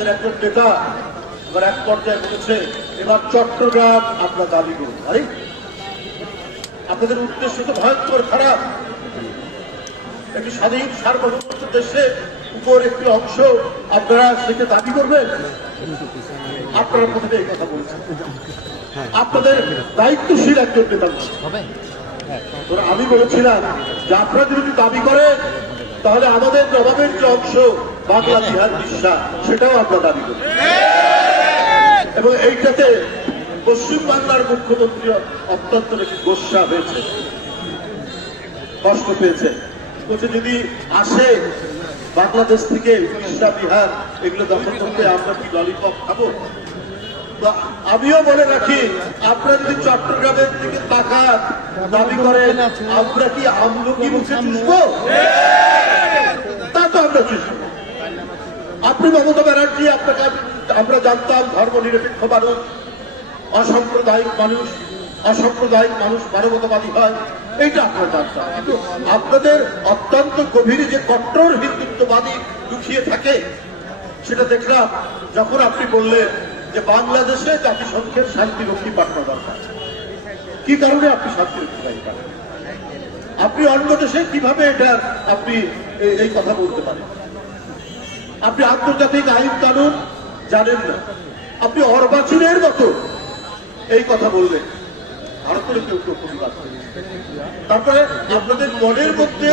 আপনাদের একজন নেতা এবার এক পর্যায়ে বলেছে এবার চট্টগ্রাম আমরা দাবি করব। আরে আপনাদের উদ্দেশ্য তো ভয়ঙ্কর খারাপ। একটি স্বাধীন সার্বভৌমত্ব দেশে উপর একটি অংশ আপনারা সেটা দাবি করবেন। আপনারা প্রথমে এই কথা বলছেন, আপনাদের দায়িত্বশীল একজন নেতা। আমি বলেছিলাম যে আপনারা যদি দাবি করেন তাহলে আমাদের নবাবের যে অংশ বাংলা বিহার উড়িষ্যা সেটাও আমরা দাবি করি, এবং এইটাতে পশ্চিম বাংলার মুখ্যমন্ত্রী অত্যন্ত নাকি গোস্বা হয়েছে, কষ্ট পেয়েছে। বলছে যদি আসে বাংলাদেশ থেকে উড়িষ্যা বিহার এগুলো দখল করতে আমরা কি ললিপপ খাবো? আমিও বলে রাখি, আপনারা যদি চট্টগ্রামের দিকে তাকান দাবি করেন আমরা কি আমলকি মুখে চুষবো? তা তো আমরা চুষবো। আপনি মমতা ব্যানার্জি, আপনাকে আমরা জানতাম ধর্মনিরপেক্ষ মানুষ, অসাম্প্রদায়িক মানুষ, অসাম্প্রদায়িক মানুষ মানবতাবাদী হয়, এইটা আপনারা জানতাম। কিন্তু আপনাদের অত্যন্ত গভীরে যে কট্টর হিন্দুত্ববাদী লুকিয়ে থাকে সেটা দেখলাম যখন আপনি বললেন যে বাংলাদেশে জাতিসংঘের শান্তিরক্ষী পাঠানো দরকার। কি কারণে আপনি শান্তিরক্ষী বাহিনী পাঠান? আপনি অন্য দেশে কিভাবে এটা আপনি এই কথা বলতে পারেন? আপনি আন্তর্জাতিক আইন কানুন জানেন না, আপনি অর্বাচীনের মতো এই কথা বললেন। ভারতের কেউ কেউ প্রতিবাদ করে। তারপরে আপনাদের মনের মধ্যে